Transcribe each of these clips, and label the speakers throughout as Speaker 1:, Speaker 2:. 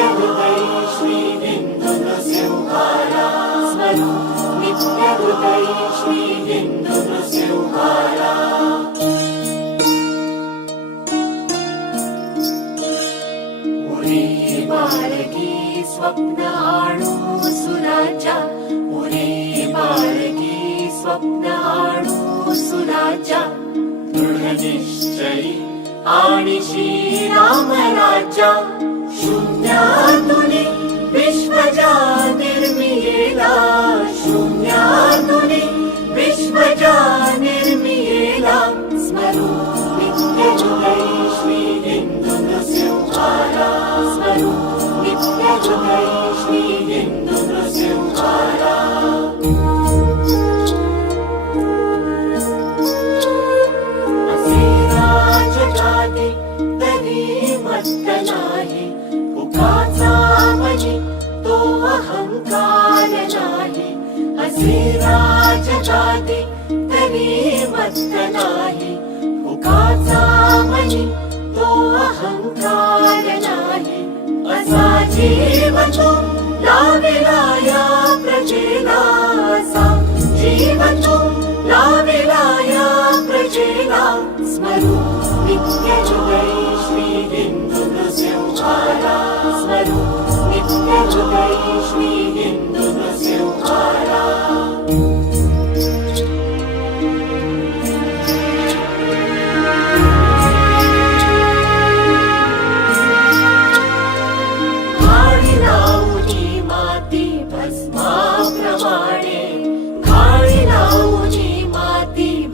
Speaker 1: श्री हिंदू नृसिंहाला स्मरू श्री उरे बालकी स्वप्न आणू सुराजा उरे बालकी स्वप्न आणू सुराजा दृढ निश्चयी आणि शून्यातुनी विश्वजा निर्मियेला शून्यातुनी विश्वजा निर्मियेला स्मरू नित्य हृदय श्री हिंदू नृसिंहाला स्मरू नित्य अहंकार नाही. असे राजगादी तरी मत्त नाही. उगाचा मनी तो अहंकार नाही. असा जीव तो लाविला या प्रजेला.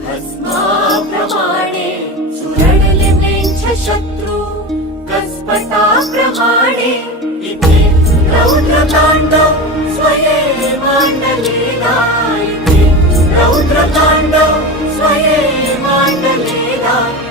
Speaker 1: भस्माप्रमाणे सुरडले म्लेंछ शत्रू कसपटाप्रमाणे। इथे रौद्रताण्डव स्वये माण्डलेदायते। रौद्रताण्डव स्वये
Speaker 2: माण्डलेदाय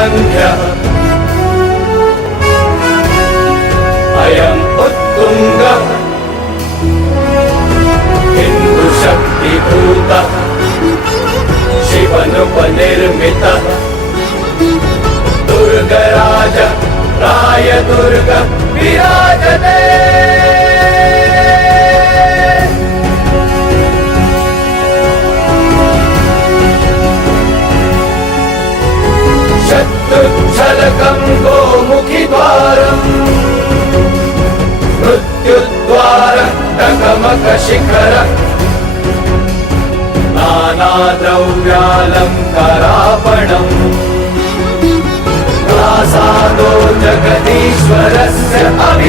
Speaker 2: సంఘ అయం ఉత్తుంగ హిందూ శక్తిభూత శివనుపనిర్మిత దుర్గరాజ రాయ దుర్గ విరాజ शत्रुच्छलकम् गोमुखिद्वारम् मृत्युद्वार टकमकशिखर नानाद्रव्यालङ्करापणम् प्रासादो जगदीश्वरस्य अभिराजते